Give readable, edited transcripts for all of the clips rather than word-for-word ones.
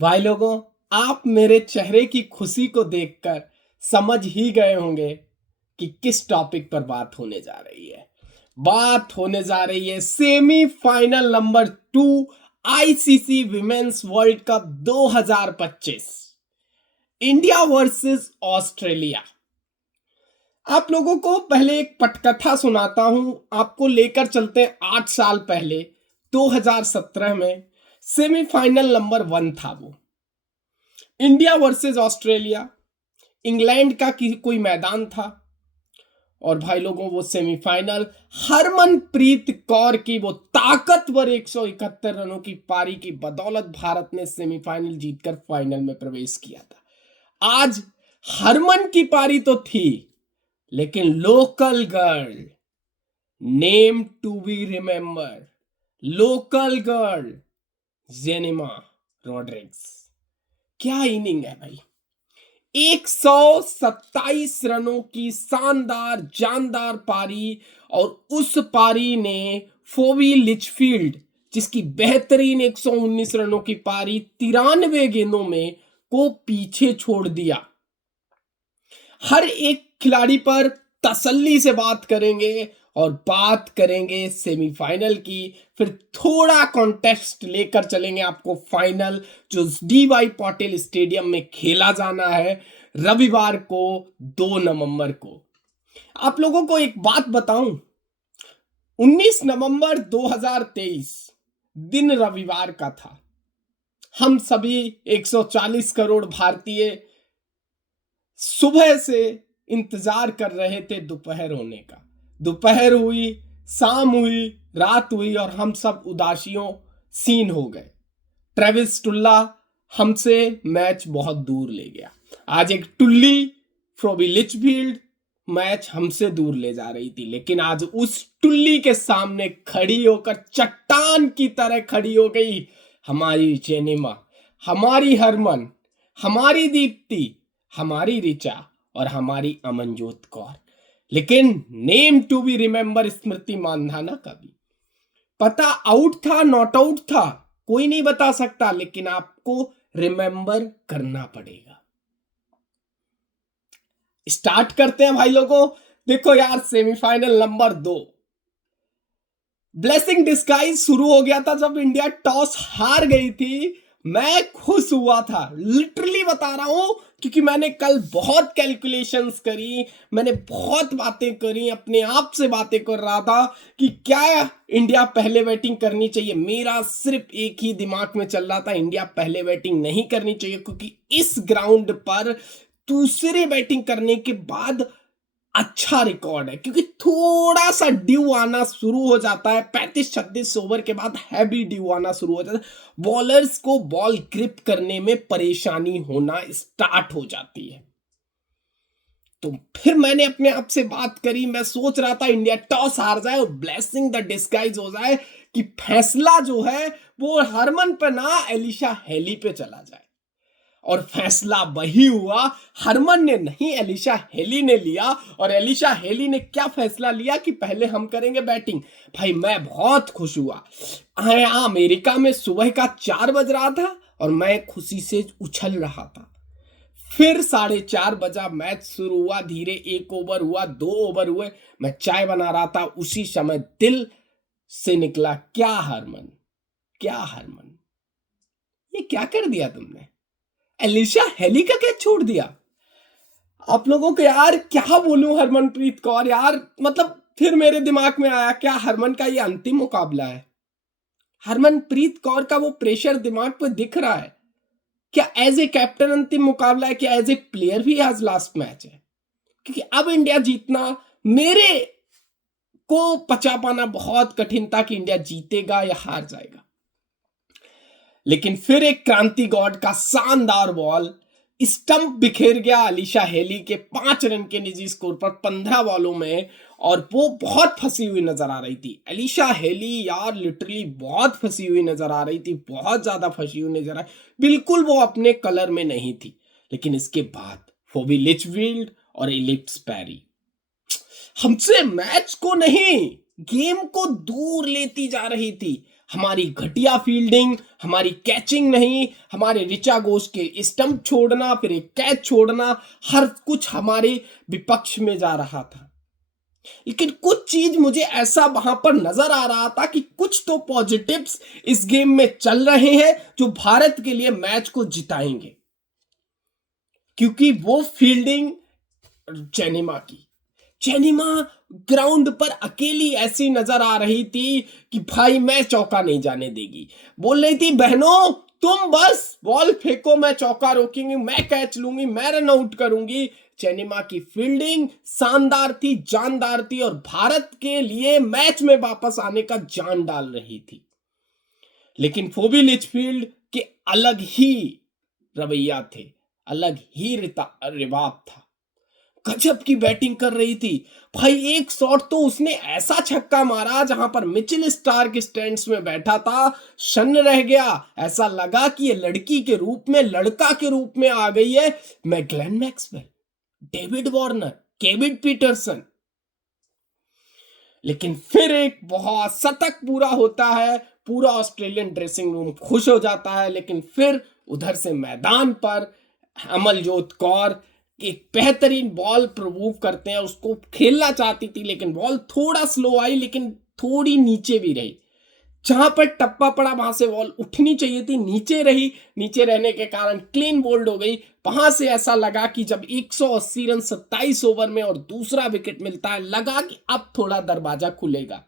भाई लोगों, आप मेरे चेहरे की खुशी को देखकर समझ ही गए होंगे कि किस टॉपिक पर बात होने जा रही है। बात होने जा रही है semifinal number 2 ICC women's world Cup 2025, India versus Australia. आप लोगों को पहले एक पटकथा सुनाता हूं, आपको लेकर चलते हैं 8 साल पहले। 2017 में सेमीफाइनल नंबर 1 था वो, इंडिया वर्सेस ऑस्ट्रेलिया। इंग्लैंड का कोई मैदान था और भाई लोगों वो सेमीफाइनल हरमनप्रीत कौर की वो ताकतवर 171 रनों की पारी की बदौलत भारत ने सेमीफाइनल जीतकर फाइनल में प्रवेश किया था। आज हरमन की पारी तो थी, लेकिन local girl, name to be remember, local girl Jemimah Rodrigues. क्या इनिंग है भाई! 127 रनों की शानदार जानदार पारी, और उस पारी ने फोबी लिचफील्ड, जिसकी बेहतरीन 119 रनों की पारी 93 गेंदों में, को पीछे छोड़ दिया। हर एक खिलाड़ी पर तसल्ली से बात करेंगे और बात करेंगे सेमीफाइनल की। फिर थोड़ा कॉन्टेक्स्ट लेकर चलेंगे आपको फाइनल, जो डीवाई पाटिल स्टेडियम में खेला जाना है रविवार को 2 नवंबर को। आप लोगों को एक बात बताऊं, 19 नवंबर 2023 दिन रविवार का था। हम सभी 140 करोड़ भारतीय सुबह से इंतजार कर रहे थे दोपहर होने का। दोपहर हुई, शाम हुई, रात हुई और हम सब उदासियों सीन हो गए। ट्रेविस टुल्ला हमसे मैच बहुत दूर ले गया। आज एक टुल्ली फ्रोबी लिचफील्ड मैच हमसे दूर ले जा रही थी, लेकिन आज उस टुल्ली के सामने खड़ी होकर चट्टान की तरह खड़ी हो गई हमारी जेनिमा, हमारी हरमन, हमारी दीप्ति, हमारी ऋचा और हमारी अमनजोत कौर। लेकिन नेम टू बी रिमेंबर स्मृति मानधाना का भी पता आउट था, नॉट आउट था, कोई नहीं बता सकता, लेकिन आपको रिमेंबर करना पड़ेगा। स्टार्ट करते हैं भाई लोगों। देखो यार, सेमीफाइनल नंबर 2 ब्लेसिंग डिस्गाइज शुरू हो गया था जब इंडिया टॉस हार गई थी। मैं खुश हुआ था, लिटरली बता रहा हूं, क्योंकि मैंने कल बहुत कैलकुलेशंस करी, मैंने बहुत बातें करी, अपने आप से बातें कर रहा था कि क्या इंडिया पहले बैटिंग करनी चाहिए। मेरा सिर्फ एक ही दिमाग में चल रहा था, इंडिया पहले बैटिंग नहीं करनी चाहिए, क्योंकि इस ग्राउंड पर दूसरे बैटिंग करने के बाद अच्छा रिकॉर्ड है, क्योंकि थोड़ा सा ड्यू आना शुरू हो जाता है 35-36 ओवर के बाद। हैवी ड्यू आना शुरू हो जाता है, बॉलर्स को बॉल ग्रिप करने में परेशानी होना स्टार्ट हो जाती है। तो फिर मैंने अपने आप से बात करी, मैं सोच रहा था इंडिया टॉस हार जाए और ब्लेसिंग द डिस्गाइज हो जाए कि फैसला जो है वो हरमन पे ना एलिशा हेली पे चला जाए। और फैसला वही हुआ, हरमन ने नहीं एलिशा हेली ने लिया। और एलिशा हेली ने क्या फैसला लिया कि पहले हम करेंगे बैटिंग। भाई मैं बहुत खुश हुआ। यहाँ अमेरिका में सुबह का 4 बज रहा था और मैं खुशी से उछल रहा था। फिर 4:30 बजा, मैच शुरू हुआ, धीरे 1 ओवर हुआ, 2 ओवर हुए, मैं चाय बना रहा था, उसी समय दिल से निकला, क्या हरमन, क्या हरमन, ये क्या कर दिया तुमने, एलिशा हेली का कैच छोड़ दिया। आप लोगों को यार क्या बोलूं, हरमनप्रीत कौर यार, मतलब फिर मेरे दिमाग में आया, क्या हरमन का ये अंतिम मुकाबला है? हरमनप्रीत कौर का वो प्रेशर दिमाग पे दिख रहा है? क्या एज ए कैप्टन अंतिम मुकाबला है? क्या एज ए प्लेयर भी आज लास्ट मैच है? क्योंकि अब इंडिया जीतना मेरे को पचा पाना बहुत कठिन था कि इंडिया जीतेगा या हार जाएगा। लेकिन फिर एक क्रांति गॉड का शानदार बॉल, स्टंप बिखेर गया अलीशा हेली के 5 रन के निजी स्कोर पर 15 बॉलों में, और वो बहुत फंसी हुई नजर आ रही थी। अलीशा हेली यार लिटरली बहुत फंसी हुई नजर आ रही थी, बहुत ज्यादा फंसी हुई नजर आई, बिल्कुल वो अपने कलर में नहीं थी। लेकिन इसके बाद फोबी लिचफील्ड और एलिप्स पैरी हमसे मैच को नहीं, गेम को दूर लेती जा रही थी। हमारी घटिया फील्डिंग, हमारी कैचिंग नहीं, हमारे ऋचा घोष के स्टंप छोड़ना, फिर एक कैच छोड़ना, हर कुछ हमारे विपक्ष में जा रहा था। लेकिन कुछ चीज मुझे ऐसा वहां पर नजर आ रहा था कि कुछ तो पॉजिटिव्स इस गेम में चल रहे हैं जो भारत के लिए मैच को जिताएंगे। क्योंकि वो फील्डिंग चेनिमा ग्राउंड पर अकेली ऐसी नजर आ रही थी कि भाई मैं चौका नहीं जाने देगी। बोल रही थी बहनों तुम बस बॉल फेंको, मैं चौका रोकूंगी, मैं कैच लूंगी, मैं रन आउट करूंगी। चेनिमा की फील्डिंग शानदार थी, जानदार थी और भारत के लिए मैच में वापस आने का जान डाल रही थी। लेकिन फोबी लिचफील्ड के अलग ही रवैया थे, अलग ही रिवाब था। गजब की बैटिंग कर रही थी भाई। एक शॉट तो उसने ऐसा छक्का मारा जहां पर मिचेल स्टार्क स्टैंड्स में बैठा था, शन्न रह गया। ऐसा लगा कि ये लड़की के रूप में, लड़का के रूप में आ गई है। मैं Glenn Maxwell, David Warner, Kevin Pietersen. लेकिन फिर एक बहुत शतक पूरा होता है, पूरा ऑस्ट्रेलियन ड्रेसिंग रूम खुश हो जाता है। लेकिन फिर उधर से मैदान पर अमलजोत कौर एक बेहतरीन बॉल प्रमूव करते हैं, उसको खेलना चाहती थी लेकिन बॉल थोड़ा स्लो आई, लेकिन थोड़ी नीचे भी रही। जहां पर टप्पा पड़ा वहां से बॉल उठनी चाहिए थी, नीचे रही। नीचे रहने के कारण क्लीन बोल्ड हो गई। वहां से ऐसा लगा कि जब 180 रन 27 ओवर में और दूसरा विकेट मिलता है, लगा कि अब थोड़ा दरवाजा खुलेगा।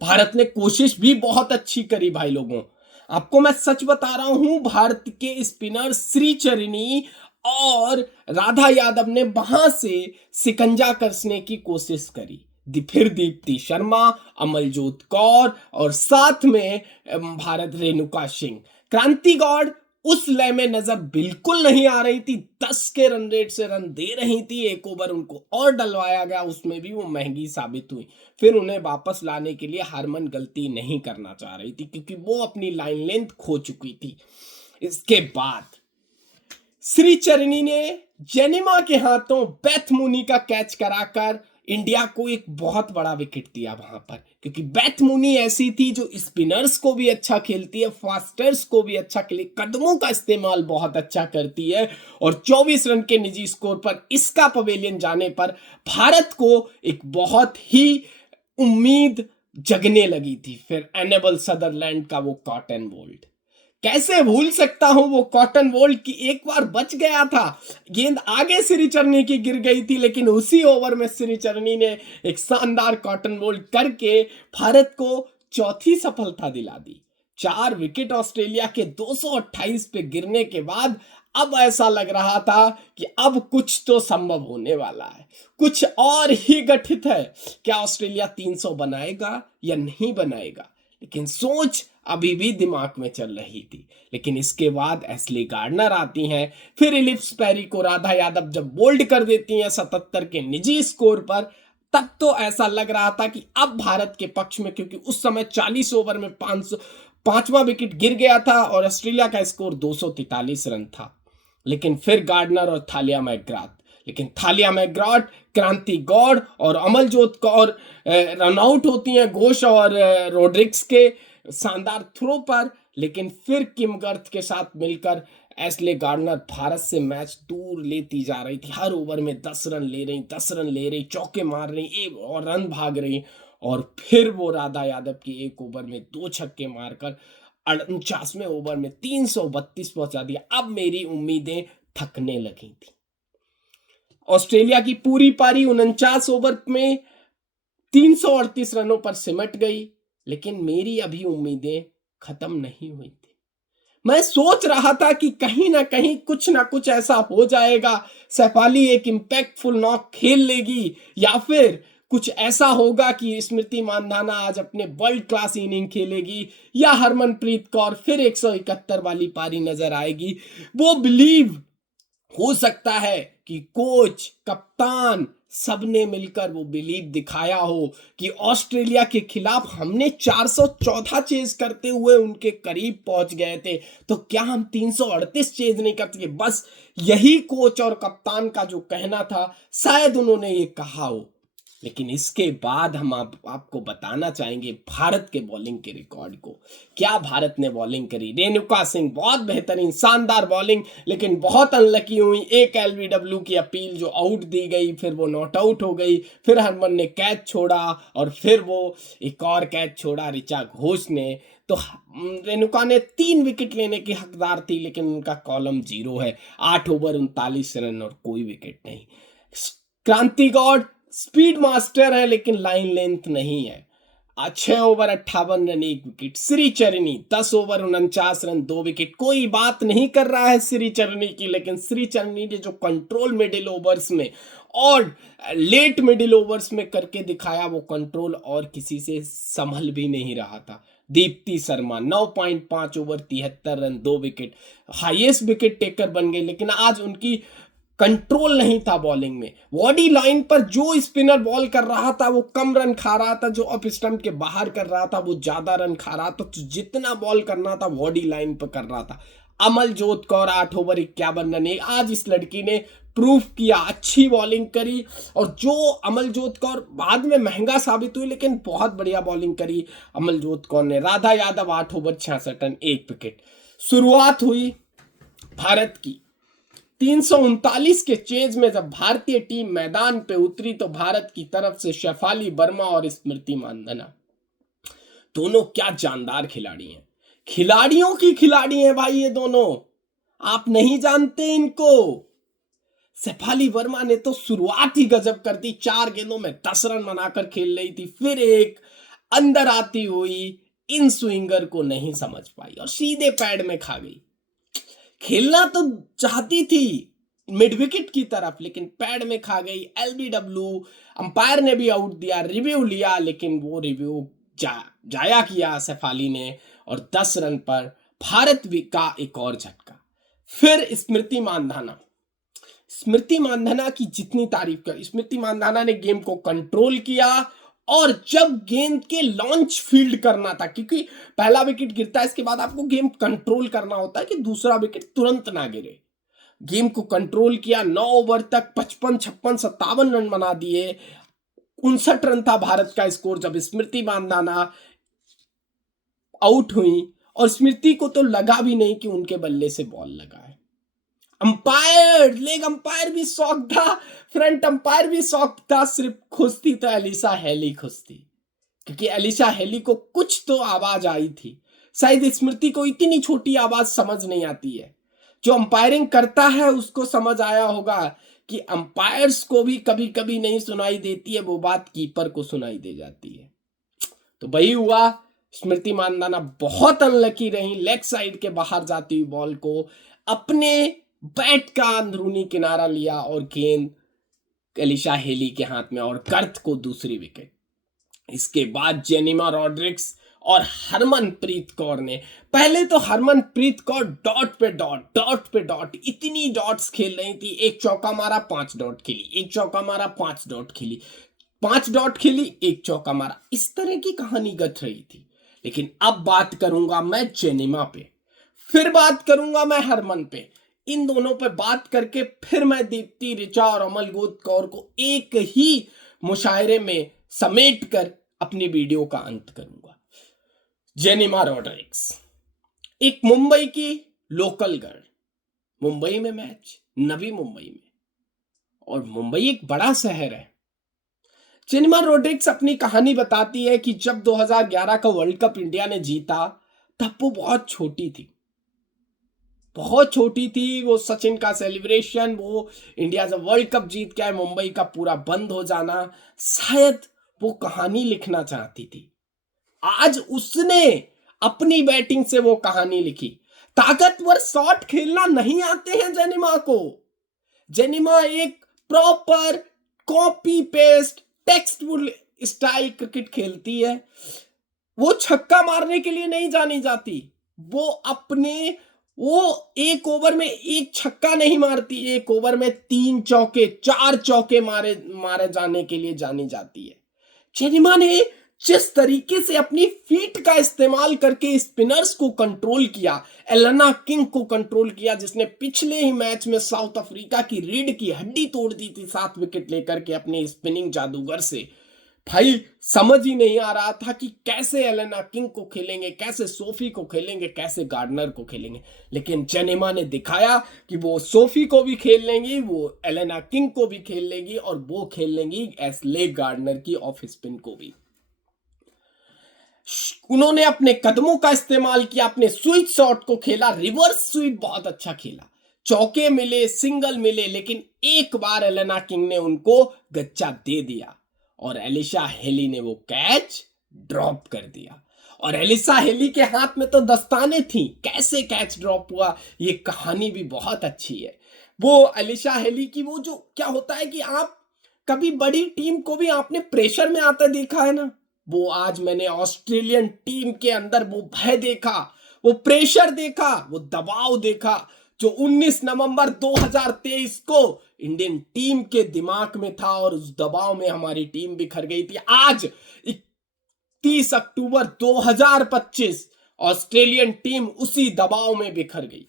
भारत ने कोशिश भी बहुत अच्छी करी भाई लोगों। आपको मैं सच बता रहा हूं, भारत के स्पिनर श्रीचरणी और राधा यादव ने वहां से सिकंजा कसने की कोशिश करी। फिर दीप्ति शर्मा, अमलजोत कौर और साथ में भारत रेणुका सिंह। क्रांति गौड़ उस लय में नजर बिल्कुल नहीं आ रही थी। 10 के रन रेट से रन दे रही थी। एक ओवर उनको और डलवाया गया, उसमें भी वो महंगी साबित हुई। फिर उन्हें वापस लाने के लिए हरमन गलती नहीं करना चाह रही थी क्योंकि वो अपनी लाइन लेंथ खो चुकी थी। इसके बाद श्रीचरणी ने जेनिमा के हाथों बेथ मुनी का कैच कराकर इंडिया को एक बहुत बड़ा विकेट दिया वहां पर। क्योंकि बेथ मुनी ऐसी थी जो स्पिनर्स को भी अच्छा खेलती है, फास्टर्स को भी अच्छा खेले, कदमों का इस्तेमाल बहुत अच्छा करती है। और 24 रन के निजी स्कोर पर इसका पवेलियन जाने पर भारत को एक बहुत ही उम्मीद जगने लगी थी। फिर एनेबल सदरलैंड का वो कॉटन बोल्ट, कैसे भूल सकता हूं वो कॉटन बोल्ट की एक बार बच गया था। गेंद आगे श्रीचरणी की गिर गई थी, लेकिन उसी ओवर में श्रीचरणी ने एक शानदार कॉटन बोल्ट करके भारत को चौथी सफलता दिला दी। 4 विकेट ऑस्ट्रेलिया के 228 पे गिरने के बाद अब ऐसा लग रहा था कि अब कुछ तो संभव होने वाला है, कुछ और ही गठित है। क्या ऑस्ट्रेलिया 300 बनाएगा या नहीं बनाएगा? लेकिन सोच अभी भी दिमाग में चल रही थी। लेकिन इसके बाद एस्ले गार्डनर आती हैं, फिर इलिप्स पेरी को राधा यादव जब बोल्ड कर देती हैं 77 के निजी स्कोर पर, तब तो ऐसा लग रहा था कि अब भारत के पक्ष में, क्योंकि उस समय 40 ओवर में 5वां विकेट गिर गया था और ऑस्ट्रेलिया का स्कोर 243 रन था। लेकिन फिर गार्डनर और थालिया मैकग्राथ, लेकिन थालिया मैकग्राथ, क्रांति गौड़ और अमलजोत कौर रन आउट होती हैं घोष और रोड्रिक्स के शानदार थ्रो पर। लेकिन फिर किम गर्थ के साथ मिलकर एस्ले गार्डनर भारत से मैच दूर लेती जा रही थी। हर ओवर में 10 रन ले रही, 10 रन ले रही, चौके मार रही और रन भाग रही। और फिर वो राधा यादव की एक ओवर में 2 छक्के मारकर 49वें ओवर में 332 पहुंचा दिया। अब मेरी उम्मीदें थकने लगी थी। ऑस्ट्रेलिया की पूरी पारी 49 ओवर में 338 रनों पर सिमट गई। लेकिन मेरी अभी उम्मीदें खत्म नहीं हुई थी। मैं सोच रहा था कि कहीं ना कहीं कुछ ना कुछ ऐसा हो जाएगा, शेफाली एक इंपैक्टफुल नॉक खेल लेगी, या फिर कुछ ऐसा होगा कि स्मृति मानधाना आज अपने वर्ल्ड क्लास इनिंग खेलेगी, या हरमनप्रीत कौर फिर 171 वाली पारी नजर आएगी। वो बिलीव हो सकता है कि कोच, कप्तान सबने मिलकर वो बिलीव दिखाया हो कि ऑस्ट्रेलिया के खिलाफ हमने 414 चेज करते हुए उनके करीब पहुंच गए थे, तो क्या हम 338 चेज नहीं करते? बस यही कोच और कप्तान का जो कहना था, शायद उन्होंने ये कहा हो। लेकिन इसके बाद हम आपको बताना चाहेंगे भारत के बॉलिंग के रिकॉर्ड को। क्या भारत ने बॉलिंग करी। रेणुका सिंह बहुत बेहतरीन शानदार बॉलिंग, लेकिन बहुत अनलकी हुई। एक एलबीडब्ल्यू की अपील जो आउट दी गई, फिर वो नॉट आउट हो गई, फिर हरमन ने कैच छोड़ा और फिर वो एक और कैच छोड़ा ऋचा घोष ने। तो रेणुका ने 3 विकेट लेने की हकदार थी, लेकिन उनका कॉलम 0 है। 8 ओवर 39 रन और कोई विकेट नहीं। क्रांति गौड़ स्पीड मास्टर है, लेकिन लाइन लेंथ नहीं है। 6 ओवर 58 रन 1 विकेट। श्री चरनी 10 ओवर 49 रन 2 विकेट। कोई बात नहीं कर रहा है श्री चरनी की, लेकिन श्री चरनी ने जो कंट्रोल मिडिल ओवर्स में और लेट मिडिल ओवर्स में करके दिखाया, वो कंट्रोल और किसी से संभल भी नहीं रहा था। Deepti Sharma 9.5 over 73 run 2 wicket, highest wicket taker बन गई, लेकिन आज उनकी कंट्रोल नहीं था बॉलिंग में। बॉडी लाइन पर जो स्पिनर बॉल कर रहा था वो कम रन खा रहा था, जो अप स्टंप के बाहर कर रहा था वो ज्यादा रन खा रहा था। तो जितना बॉल करना था बॉडी लाइन पर कर रहा था। अमलजोत कौर 8 ओवर 51 रन। आज इस लड़की ने प्रूफ किया, अच्छी बॉलिंग करी, और जो अमलजोत कौर बाद में महंगा साबित हुई, लेकिन बहुत बढ़िया बॉलिंग करी अमलजोत कौर ने। Radha Yadav 8 over 66 run 1 wicket. शुरुआत हुई भारत की 339 के चेज में। जब भारतीय टीम मैदान पे उतरी तो भारत की तरफ से शेफाली वर्मा और स्मृति मानधना, दोनों क्या जानदार खिलाड़ी हैं। खिलाड़ियों की खिलाड़ी हैं भाई ये दोनों, आप नहीं जानते इनको। शेफाली वर्मा ने तो शुरुआत ही गजब कर दी। 4 गेंदों में 10 रन बनाकर खेल रही थी, फिर एक अंदर आती हुई इन स्विंगर को नहीं समझ पाई और सीधे पैड में खा गई। खेलना तो चाहती थी मिड विकेट की तरफ, लेकिन पैड में खा गई। एलबीडब्ल्यू अंपायर ने भी आउट दिया, रिव्यू लिया, लेकिन वो रिव्यू जाया किया शेफाली ने, और 10 रन पर भारत भी का एक और झटका। फिर स्मृति मानधना, स्मृति मानधना की जितनी तारीफ कर, स्मृति मानधना ने गेम को कंट्रोल किया। और जब गेंद के लॉन्च फील्ड करना था, क्योंकि पहला विकेट गिरता है, इसके बाद आपको गेम कंट्रोल करना होता है कि दूसरा विकेट तुरंत ना गिरे। गेम को कंट्रोल किया। 9 ओवर तक 55, 56, 57 रन बना दिए। 59 रन था भारत का स्कोर जब स्मृति मानधना आउट हुई, और स्मृति को तो लगा भी नहीं कि उनके बल्ले से बॉल लगा है। अंपायर, लेग अंपायर भी शॉक था, फ्रंट अंपायर भी शॉक था। सिर्फ खुश थी तो एलिसा हेली खुश थी, क्योंकि एलिसा हेली को कुछ तो आवाज आई थी। शायद स्मृति को इतनी छोटी आवाज समझ नहीं आती है। जो अंपायरिंग करता है उसको समझ आया होगा कि अंपायर्स को भी कभी कभी नहीं सुनाई देती है, वो बात कीपर को सुनाई दे जाती है। तो वही हुआ। स्मृति मानधना बहुत अनलकी रही। लेग साइड के बाहर जाती हुई बॉल को अपने बैट का अंदरूनी किनारा लिया और गेंद एलिशा हेली के हाथ में, और कर्थ को दूसरी विकेट। इसके बाद जेनिमा रॉड्रिक्स और हरमनप्रीत कौर ने, पहले तो हरमनप्रीत कौर डॉट पे डॉट इतनी डॉट्स खेल रही थी। एक चौका मारा 5 डॉट खेली, एक चौका मारा 5 डॉट खेली, 5 डॉट खेली, एक चौका मारा। इस तरह की कहानी गत रही थी। लेकिन अब बात करूंगा मैं जेनिमा पे, फिर बात करूंगा मैं हरमन पे। इन दोनों पे बात करके फिर मैं दीप्ति, ऋचा और अमलजोत कौर को एक ही मुशायरे में समेट कर अपनी वीडियो का अंत करूंगा। जेनिमा रॉड्रिक्स एक मुंबई की लोकल गर्ल, मुंबई में मैच, नवी मुंबई में, और मुंबई एक बड़ा शहर है। जेनिमा रॉड्रिक्स अपनी कहानी बताती है कि जब 2011 का वर्ल्ड कप इंडिया ने जीता, तब वो बहुत छोटी थी, बहुत छोटी थी। वो सचिन का सेलिब्रेशन, वो इंडिया जब वर्ल्ड कप जीत के आए, मुंबई का पूरा बंद हो जाना, शायद वो कहानी लिखना चाहती थी। आज उसने अपनी बैटिंग से वो कहानी लिखी। ताकतवर शॉट खेलना नहीं आते हैं जेनिमा को। जेनिमा एक proper copy paste text book style cricket खेलती है। वो छक्का मारने के लिए नहीं जानी जाती, वो एक ओवर में एक छक्का नहीं मारती, एक ओवर में 3 चौके 4 चौके मारे जाने के लिए जानी जाती है। जेनिमा ने जिस तरीके से अपनी फीट का इस्तेमाल करके स्पिनर्स को कंट्रोल किया, एलेना किंग को कंट्रोल किया, जिसने पिछले ही मैच में साउथ अफ्रीका की रीढ़ की हड्डी तोड़ दी थी 7 विकेट लेकर के अपने स्पिनिंग जादूगर से। भाई समझ ही नहीं आ रहा था कि कैसे एलेना किंग को खेलेंगे, कैसे सोफी को खेलेंगे, कैसे गार्डनर को खेलेंगे। लेकिन जेनेमा ने दिखाया कि वो सोफी को भी खेल लेंगी, वो एलेना किंग को भी खेल लेंगी और वो खेल लेंगी एस्ले गार्डनर की ऑफ स्पिन को भी। उन्होंने अपने कदमों का इस्तेमाल किया, अपने स्वीट शॉट को खेला, रिवर्स स्वीप बहुत अच्छा खेला, चौके मिले, सिंगल मिले, लेकिन एक बार एलेना किंग ने उनको गच्चा दे दिया और एलिशा हेली ने वो कैच ड्रॉप कर दिया। और एलिशा हेली के हाथ में तो दस्ताने थी, कैसे कैच ड्रॉप हुआ ये कहानी भी बहुत अच्छी है। वो एलिशा हेली की वो जो क्या होता है कि आप कभी बड़ी टीम को भी आपने प्रेशर में आते देखा है ना, वो आज मैंने ऑस्ट्रेलियन टीम के अंदर वो भय देखा, वो प्रेशर देखा, वो दबाव देखा जो 19 नवंबर 2023 को इंडियन टीम के दिमाग में था और उस दबाव में हमारी टीम बिखर गई थी। आज 31 अक्टूबर 2025 ऑस्ट्रेलियन टीम उसी दबाव में बिखर गई।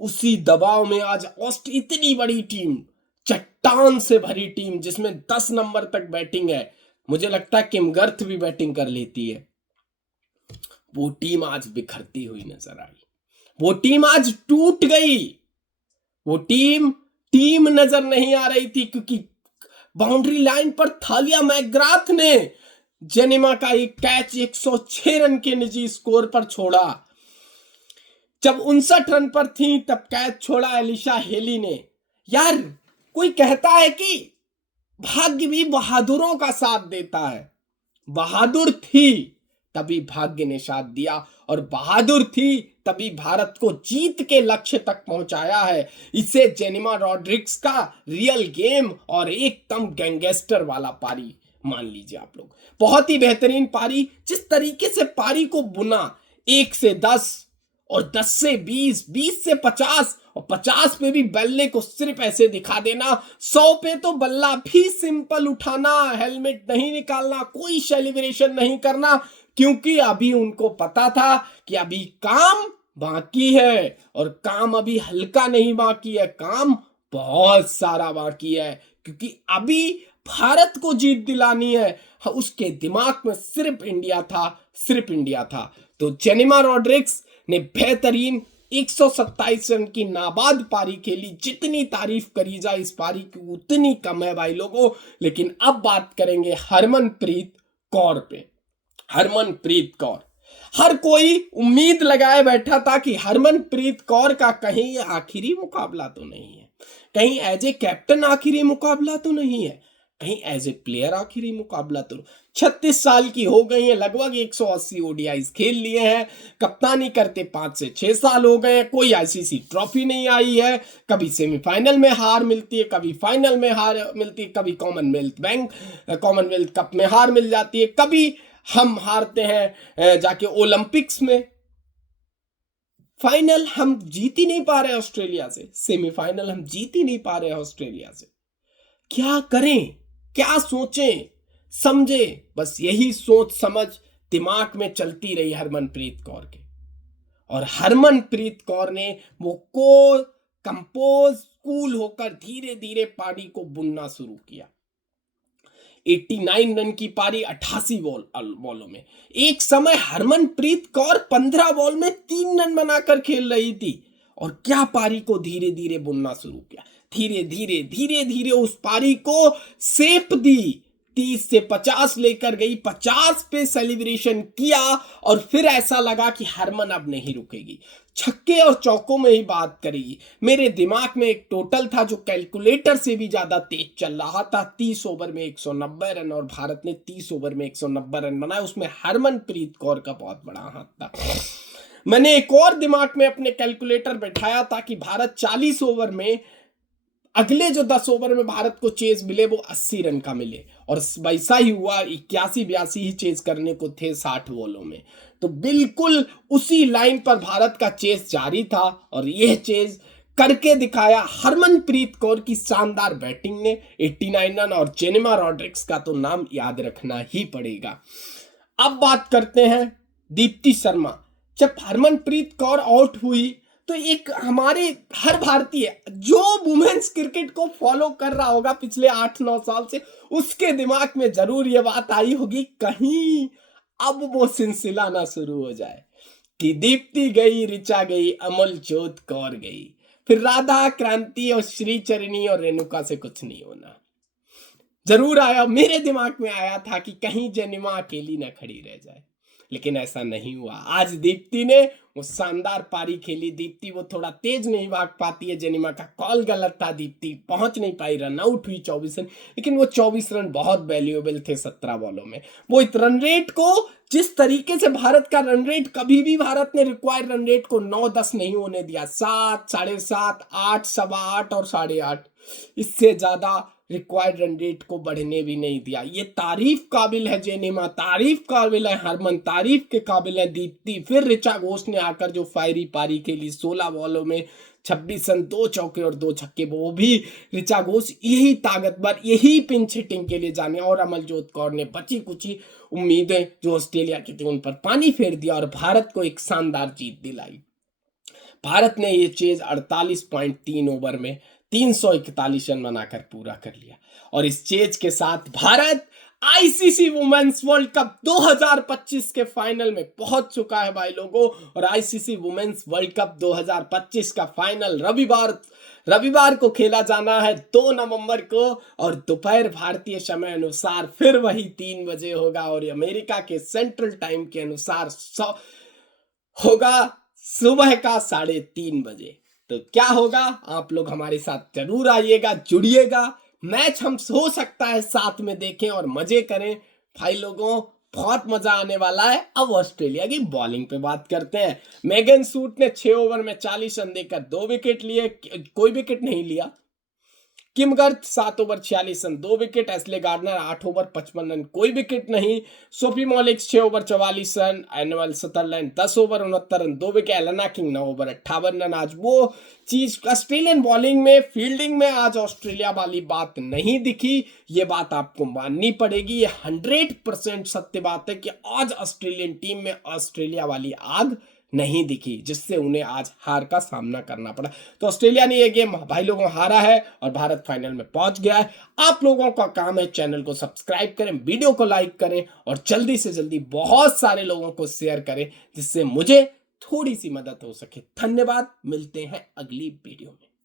उसी दबाव में आज इतनी बड़ी टीम, चट्टान से भरी टीम जिसमें 10 नंबर तक बैटिंग है, मुझे लगता है किम गर्थ भी बैटिंग कर लेती है, वो टीम आज बिखरती हुई नजर आई। वो टीम आज टूट गई। वो टीम नजर नहीं आ रही थी क्योंकि बाउंड्री लाइन पर थालिया मैकग्राथ ने जेनेमा का एक कैच 106 रन के निजी स्कोर पर छोड़ा। जब 59 रन पर थी तब कैच छोड़ा एलिशा हेली ने। यार कोई कहता है कि भाग्य भी बहादुरों का साथ देता है। बहादुर थी तभी भाग्य ने साथ दिया और बहादुर थी तभी भारत को जीत के लक्ष्य तक पहुंचाया है। इसे जेनेमा रॉड्रिग्स का रियल गेम और एकदम गैंगस्टर वाला पारी मान लीजिए आप लोग। बहुत ही बेहतरीन पारी, जिस तरीके से पारी को बुना, 1 से 10 और 10 से 20, 20 से 50 और 50 पे भी बल्ले को सिर्फ ऐसे दिखा देना, 100 पे तो बल्ला भी सिंपल उठाना, हेलमेट नहीं निकालना, कोई सेलिब्रेशन नहीं करना, क्योंकि अभी उनको पता था कि अभी काम बाकी है और काम अभी हल्का नहीं बाकी है, काम बहुत सारा बाकी है, क्योंकि अभी भारत को जीत दिलानी है। उसके दिमाग में सिर्फ इंडिया था, सिर्फ इंडिया था। तो जेनेमा रॉड्रिग्स ने बेहतरीन 127 रन की नाबाद पारी खेली। जितनी तारीफ करी जाए इस पारी की उतनी कम है भाई लोगों। लेकिन अब बात करेंगे हरमनप्रीत कौर पे। हरमनप्रीत कौर, हर कोई उम्मीद लगाए बैठा था कि हरमनप्रीत कौर का कहीं आखिरी मुकाबला तो नहीं है, कहीं एज ए कैप्टन आखिरी मुकाबला तो नहीं है, कहीं एज ए प्लेयर आखिरी मुकाबला तो। 36 साल की हो गई है, लगभग 180 ओडीआईज खेल लिए हैं, कप्तानी करते 5 से 6 साल हो गए हैं, कोई आईसीसी ट्रॉफी नहीं आई है। कभी सेमीफाइनल में हार मिलती है, कभी फाइनल में हार मिलती है, कभी कॉमनवेल्थ कप में हार मिल जाती है, कभी हम हारते हैं जाके ओलंपिक्स में। फाइनल हम जीत ही नहीं पा रहे ऑस्ट्रेलिया से, सेमीफाइनल हम जीत ही नहीं पा रहे ऑस्ट्रेलिया से। क्या करें, क्या सोचें, समझे, बस यही सोच समझ दिमाग में चलती रही हरमनप्रीत कौर के। और हरमनप्रीत कौर ने वो कंपोज कूल होकर धीरे धीरे पारी को बुनना शुरू किया। 89 रन की पारी 88 बॉलों में। एक समय हरमनप्रीत कौर 15 बॉल में 3 रन बनाकर खेल रही थी और क्या पारी को धीरे धीरे बुनना शुरू किया। धीरे धीरे उस पारी को सेप दी, 30 से 50 लेकर गई, 50 पे सेलिब्रेशन किया और फिर ऐसा लगा कि हरमन अब नहीं रुकेगी, छक्के और चौकों में ही बात करेगी। मेरे दिमाग में एक टोटल था जो कैलकुलेटर से भी ज्यादा तेज चल रहा था, 30 ओवर में 190 रन और भारत ने 30 ओवर में 190 रन बनाए। उसमें हरमनप्रीत कौर का बहुत बड़ा हाथ था। मैंने एक और दिमाग में अपने कैलकुलेटर बैठाया था कि भारत 40 ओवर में, अगले जो 10 ओवर में भारत को चेज मिले वो 80 रन का मिले, और वैसा ही हुआ। 81-82 ही चेज करने को थे 60 बॉलों में। तो बिल्कुल उसी लाइन पर भारत का चेज जारी था और यह चेज करके दिखाया हरमनप्रीत कौर की शानदार बैटिंग ने। 89 रन और जेमिमा रॉड्रिक्स का तो नाम याद रखना ही पड़ेगा। अब बात करते हैं दीप्ति शर्मा। जब हरमनप्रीत कौर आउट हुई तो एक हमारे हर भारतीय जो वुमेन्स क्रिकेट को फॉलो कर रहा होगा पिछले 8-9 साल से, उसके दिमाग में जरूर ये बात आई होगी कहीं अब वो सिलसिला ना शुरू हो जाए कि दीप्ति गई, ऋचा गई, अमलजोत कौर गई, फिर राधा, क्रांति और श्रीचरणी और रेणुका से कुछ नहीं होना। जरूर आया, मेरे दिमाग में आया था कि कहीं जेनिमा अकेली ना खड़ी रह जाए, लेकिन ऐसा नहीं हुआ। आज दीप्ति ने वो शानदार पारी खेली। दीप्ति वो थोड़ा तेज नहीं भाग पाती है, जेनिमा का कॉल गलत था, दीप्ति पहुंच नहीं पाई, रन आउट हुई 24 रन, लेकिन वो 24 रन बहुत वैल्यूएबल थे 17 बॉलों में। वो इस रन रेट को, जिस तरीके से भारत का रन रेट, कभी भी भारत ने रिक्वायर्ड रन रेट को 9-10 नहीं होने दिया। 7, 7.5, 8, 8.25 और 8.5, इससे ज्यादा रिक्वायर्ड रन रेट को बढ़ने भी नहीं दिया। ये तारीफ काबिल है जेनिमा, तारीफ काबिल है हरमन, तारीफ के काबिल है दीप्ति। फिर ऋचा घोष ने आकर जो फायरी पारी खेली 16 बॉलों में 26 रन, 2 चौके और 2 छक्के, वो भी ऋचा घोष यही ताकतवर, यही पिंच हिटिंग के लिए जाने। और अमलजोत कौर ने बची कुची उम्मीदें जो ऑस्ट्रेलिया की थी उन पर पानी फेर दिया और भारत को एक शानदार जीत दिलाई। भारत ने ये चेज 48.3 ओवर में 341 रन बनाकर पूरा कर लिया और इस चेज के साथ Bharat ICC Women's World Cup 2025 के फाइनल में पहुंच चुका है भाई लोगों। और आईसीसी वुमेन्स वर्ल्ड कप 2025 का फाइनल रविवार को खेला जाना है 2 नवंबर को, और दोपहर भारतीय समय अनुसार फिर वही 3 बजे होगा और अमेरिका के सेंट्रल टाइम के अनुसार होगा सुबह का 3:30 बजे। तो क्या होगा, आप लोग हमारे साथ जरूर आइएगा, जुड़िएगा। मैच हम हो सकता है साथ में देखें और मजे करें भाई लोगों, बहुत मजा आने वाला है। अब ऑस्ट्रेलिया की बॉलिंग पे बात करते हैं। मेगन सूट ने 6 ओवर में 40 रन देकर 2 विकेट लिए, कोई विकेट नहीं लिया। Kim Garth 7 over 46 run 2 wicket, Ashleigh Gardner 8 over 55 run कोई विकेट नहीं, Sophie Molineux 6 over 44 run, Annabel Sutherland 10 over 69 run 2 wicket, Alana King 9 over 58 run. आज वो चीज ऑस्ट्रेलियन बॉलिंग में, फील्डिंग में आज ऑस्ट्रेलिया वाली बात नहीं दिखी, ये बात आपको माननी पड़ेगी। ये 100% सत्य बात है कि आज ऑस्ट्रेलियन टीम में ऑस्ट्रेलिया वाली आग नहीं दिखी, जिससे उन्हें आज हार का सामना करना पड़ा। तो ऑस्ट्रेलिया ने ये गेम भाई लोगों हारा है और भारत फाइनल में पहुंच गया है। आप लोगों का काम है चैनल को सब्सक्राइब करें, वीडियो को लाइक करें और जल्दी से जल्दी बहुत सारे लोगों को शेयर करें, जिससे मुझे थोड़ी सी मदद हो सके। धन्यवाद, मिलते हैं अगली वीडियो में।